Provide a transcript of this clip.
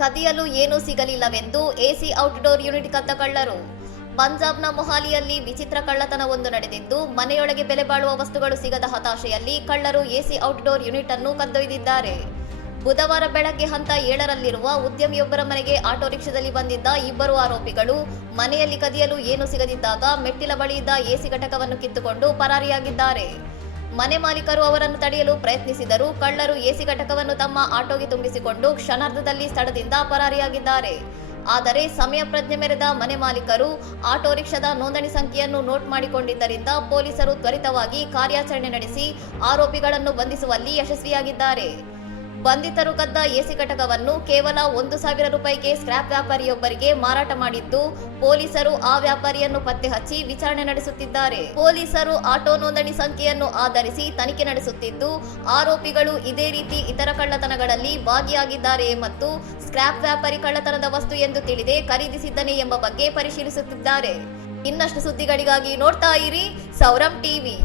ಕದಿಯಲು ಏನೂ ಸಿಗಲಿಲ್ಲವೆಂದು AC outdoor unit ಕದ್ದ ಕಳ್ಳರು. ಪಂಜಾಬ್ನ ಮೊಹಾಲಿಯಲ್ಲಿ ವಿಚಿತ್ರ ಕಳ್ಳತನವೊಂದು ನಡೆದಿದ್ದು, ಮನೆಯೊಳಗೆ ಬೆಲೆ ಬಾಳುವ ವಸ್ತುಗಳು ಸಿಗದ ಹತಾಶೆಯಲ್ಲಿ ಕಳ್ಳರು ಎಸಿ ಔಟ್ಡೋರ್ ಯೂನಿಟ್ ಅನ್ನು ಕದ್ದೊಯ್ದಿದ್ದಾರೆ. ಬುಧವಾರ ಬೆಳಗ್ಗೆ ಹಂತ 7ರಲ್ಲಿರುವ ಉದ್ಯಮಿಯೊಬ್ಬರ ಮನೆಗೆ ಆಟೋ ರಿಕ್ಷಾದಲ್ಲಿ ಬಂದಿದ್ದ ಇಬ್ಬರು ಆರೋಪಿಗಳು ಮನೆಯಲ್ಲಿ ಕದಿಯಲು ಏನೂ ಸಿಗದಿದ್ದಾಗ ಮೆಟ್ಟಿಲ ಬಳಿಯಿದ್ದ ಎಸಿ ಘಟಕವನ್ನು ಕಿತ್ತುಕೊಂಡು ಪರಾರಿಯಾಗಿದ್ದಾರೆ. ಮನೆ ಮಾಲೀಕರು ಅವರನ್ನು ತಡೆಯಲು ಪ್ರಯತ್ನಿಸಿದರೂ ಕಳ್ಳರು ಎಸಿ ಘಟಕವನ್ನು ತಮ್ಮ ಆಟೋಗೆ ತುಂಬಿಸಿಕೊಂಡು ಕ್ಷಣಾರ್ಧದಲ್ಲಿ ಸ್ಥಳದಿಂದ ಪರಾರಿಯಾಗಿದ್ದಾರೆ. ಆದರೆ ಸಮಯ ಪ್ರಜ್ಞೆ ಮೆರೆದ ಮನೆ ಮಾಲೀಕರು ಆಟೋ ರಿಕ್ಷಾದ ನೋಂದಣಿ ಸಂಖ್ಯೆಯನ್ನು ನೋಟ್ ಮಾಡಿಕೊಂಡಿದ್ದರಿಂದ ಪೊಲೀಸರು ತ್ವರಿತವಾಗಿ ಕಾರ್ಯಾಚರಣೆ ನಡೆಸಿ ಆರೋಪಿಗಳನ್ನು ಬಂಧಿಸುವಲ್ಲಿ ಯಶಸ್ವಿಯಾಗಿದ್ದಾರೆ. ಬಂಧಿತರು ಕದ್ದ ಎಸಿ ಘಟಕವನ್ನು ಕೇವಲ 1,000 ರೂಪಾಯಿಗೆ ಸ್ಕ್ರಾಪ್ ವ್ಯಾಪಾರಿಯೊಬ್ಬರಿಗೆ ಮಾರಾಟ ಮಾಡಿದ್ದು, ಪೊಲೀಸರು ಆ ವ್ಯಾಪಾರಿಯನ್ನು ಪತ್ತೆ ಹಚ್ಚಿ ವಿಚಾರಣೆ ನಡೆಸುತ್ತಿದ್ದಾರೆ. ಪೊಲೀಸರು ಆಟೋ ನೋಂದಣಿ ಸಂಖ್ಯೆಯನ್ನು ಆಧರಿಸಿ ತನಿಖೆ ನಡೆಸುತ್ತಿದ್ದು, ಆರೋಪಿಗಳು ಇದೇ ರೀತಿ ಇತರ ಕಳ್ಳತನಗಳಲ್ಲಿ ಭಾಗಿಯಾಗಿದ್ದಾರೆ ಮತ್ತು ಸ್ಕ್ರಾಪ್ ವ್ಯಾಪಾರಿ ಕಳ್ಳತನದ ವಸ್ತು ಎಂದು ತಿಳಿದೇ ಖರೀದಿಸಿದ್ದನೇ ಎಂಬ ಬಗ್ಗೆ ಪರಿಶೀಲಿಸುತ್ತಿದ್ದಾರೆ. ಇನ್ನಷ್ಟು ಸುದ್ದಿಗಳಿಗಾಗಿ ನೋಡ್ತಾ ಇರಿ ಸೌರಂ ಟಿವಿ.